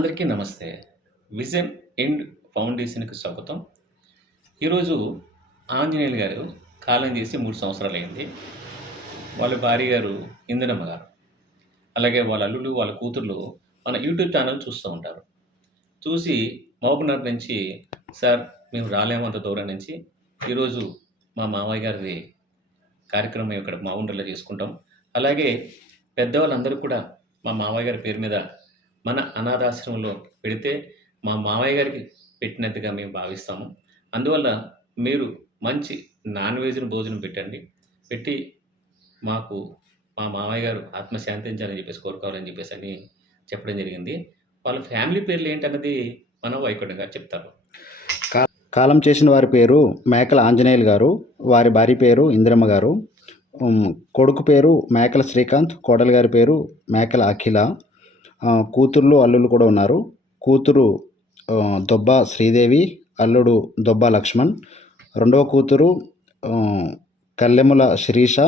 అందరికీ నమస్తే. Vision end ఫౌండేషన్‌కి స్వాగతం. ఈరోజు ఆంజనేయులు గారు కాలం చేసి 3 సంవత్సరాలయింది. వాళ్ళ భార్య గారు ఇందిరమ్మ గారు. అలాగే వాళ్ళ అల్లుడు, వాళ్ళ కూతుర్లు మన యూట్యూబ్ ఛానల్ చూస్తూ ఉంటారు. చూసి మహబూబ్‌నగర్ నుంచి సార్ మేము రాలేము అంత దూరం నుంచి. ఈరోజు మా మామయ్య గారిది కార్యక్రమం ఇక్కడ మా ఊళ్ళో చేసుకుంటాం. అలాగే పెద్దవాళ్ళందరూ కూడా మా మామయ్య గారి పేరు మీద మన అనాథాశ్రమంలో పెడితే మా మామయ్య గారికి పెట్టినట్టుగా మేము భావిస్తాము. అందువల్ల మీరు మంచి నాన్ వెజ్‌ని భోజనం పెట్టండి. పెట్టి మాకు మా మామయ్య గారు ఆత్మ శాంతించాలని చెప్పేసి కోరుకోవాలని చెప్పేసి అని చెప్పడం జరిగింది. వాళ్ళ ఫ్యామిలీ పేర్లు ఏంటన్నది మన వైకుంఠం గారు చెప్తారు. కాలం చేసిన వారి పేరు మేకల ఆంజనేయులు గారు, వారి భార్య పేరు ఇందిరమ్మ గారు, కొడుకు పేరు మేకల శ్రీకాంత్, కోడలి గారి పేరు మేకల అఖిల, కూతుర్లు అల్లుళ్ళు కూడా ఉన్నారు. కూతురు దొబ్బ శ్రీదేవి, అల్లుడు దొబ్బ లక్ష్మణ్, రెండవ కూతురు కల్లెముల శిరీష,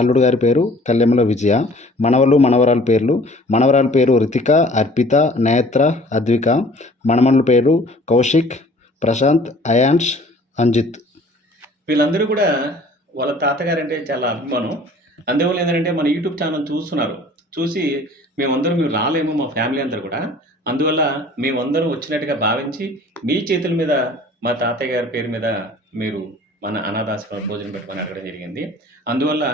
అల్లుడు గారి పేరు కల్లెముల విజయ. మనవరాల పేరు రితిక, అర్పిత, నేత్ర, అద్విక. మనమనుల పేరు కౌశిక్, ప్రశాంత్, అయాన్ష్, అంజిత్. వీళ్ళందరూ కూడా వాళ్ళ తాతగారంటే చాలా అభిమానం. అందువల్ల ఏంటంటే మన యూట్యూబ్ ఛానల్ చూస్తున్నారు. చూసి మేము రాలేము మా ఫ్యామిలీ అందరూ కూడా. అందువల్ల మేమందరం వచ్చినట్టుగా భావించి మీ చేతుల మీద మా తాతయ్య గారి పేరు మీద మీరు మన అనాథాశ్రమ భోజనం పెట్టుకొని అడగడం జరిగింది. అందువల్ల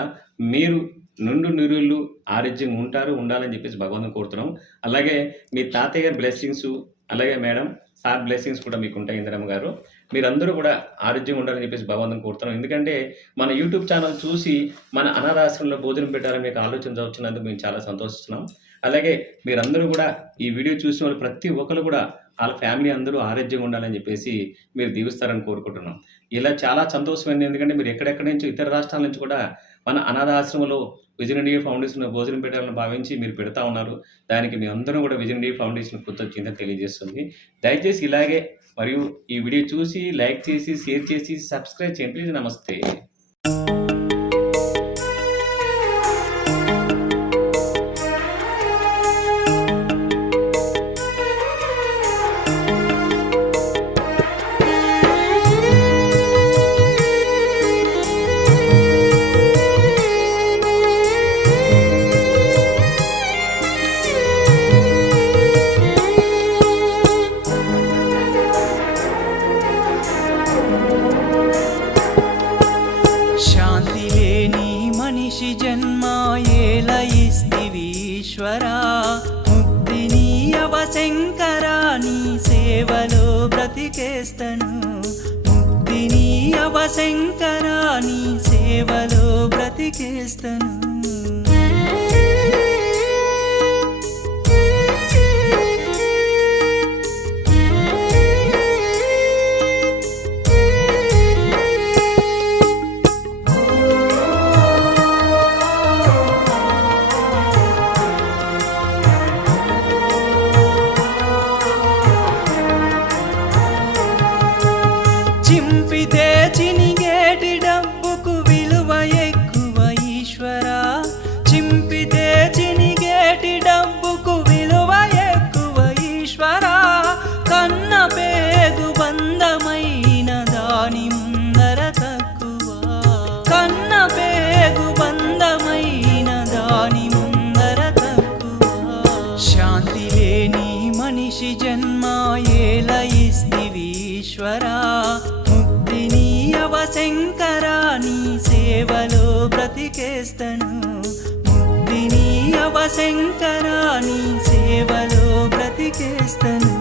మీరు నిండు నిరుళ్ళు ఆరోగ్యంగా ఉండాలని చెప్పేసి భగవంతుని కోరుతున్నాం. అలాగే మీ తాతయ్య గారి బ్లెస్సింగ్స్, అలాగే మేడం సార్ బ్లెస్సింగ్స్ కూడా మీకు ఉంటాయి. ఇందిరమ్మ గారు మీరందరూ కూడా ఆరోగ్యంగా ఉండాలని చెప్పేసి భగవంతుని కోరుతున్నాం. ఎందుకంటే మన యూట్యూబ్ ఛానల్ చూసి మన అనాథాశ్రమంలో భోజనం పెట్టాలని మీకు ఆలోచన వచ్చినందుకు మేము చాలా సంతోషిస్తున్నాం. అలాగే మీరందరూ కూడా ఈ వీడియో చూసిన వాళ్ళు ప్రతి ఒక్కరు కూడా వాళ్ళ ఫ్యామిలీ అందరూ ఆరోగ్యంగా ఉండాలని చెప్పేసి మీరు దీవిస్తారని కోరుకుంటున్నాం. ఇలా చాలా సంతోషమైంది. ఎందుకంటే మీరు ఎక్కడెక్కడి నుంచి ఇతర రాష్ట్రాల నుంచి కూడా మన అనాథాశ్రమంలో విజన్ ఇండియా ఫౌండేషన్ భోజనం పెట్టాలని భావించి మీరు పెడతా ఉన్నారు. దానికి మీ అందరూ కూడా విజన్ ఇండియా ఫౌండేషన్ కృతజ్ఞత తెలియజేస్తుంది. దయచేసి ఇలాగే మరియు ఈ వీడియో చూసి లైక్ చేసి షేర్ చేసి సబ్స్క్రైబ్ చేయండి ప్లీజ్. నమస్తే. మనిషి జన్మ ఏలయిస్తివీశ్వరా, ముక్తినీయవ శంకరా, నీ సేవలో బ్రతికేస్తను. ముక్తినీయవ శంకరా, నీ సేవలో బ్రతికేస్తను. చింపితే చినిగేటి డబ్బుకు విలువ ఎక్కువ ఈశ్వరా, చింపితే చినిగేటి డబ్బుకు విలువ ఎక్కువ ఈశ్వరా. కన్న పేగు బంధమైన దాని ముందర తక్కువ, కన్న పేగు బంధమైన దాని ముందర తక్కువ. శాంతి లేని మనిషి జన్మ ఏలయిస్తివీశ్వరా, ముక్తినీయవ శంకరా, నీ సేవలో బ్రతికేస్తను. ముక్తినీయవ శంకరా, నీ సేవలో బ్రతికేస్తను.